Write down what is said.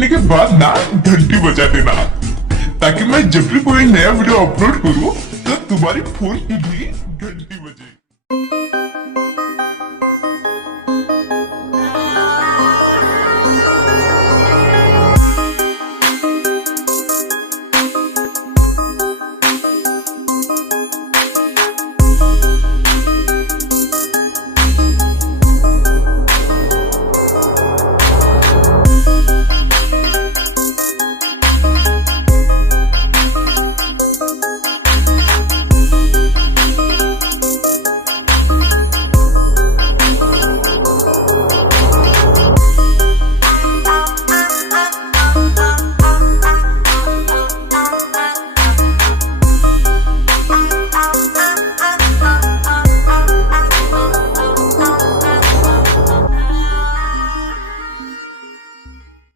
करने के बाद ना घंटी बजा देना, ताकि मैं जब भी कोई नया वीडियो अपलोड करूँ तो तुम्हारी फोन की भी घंटी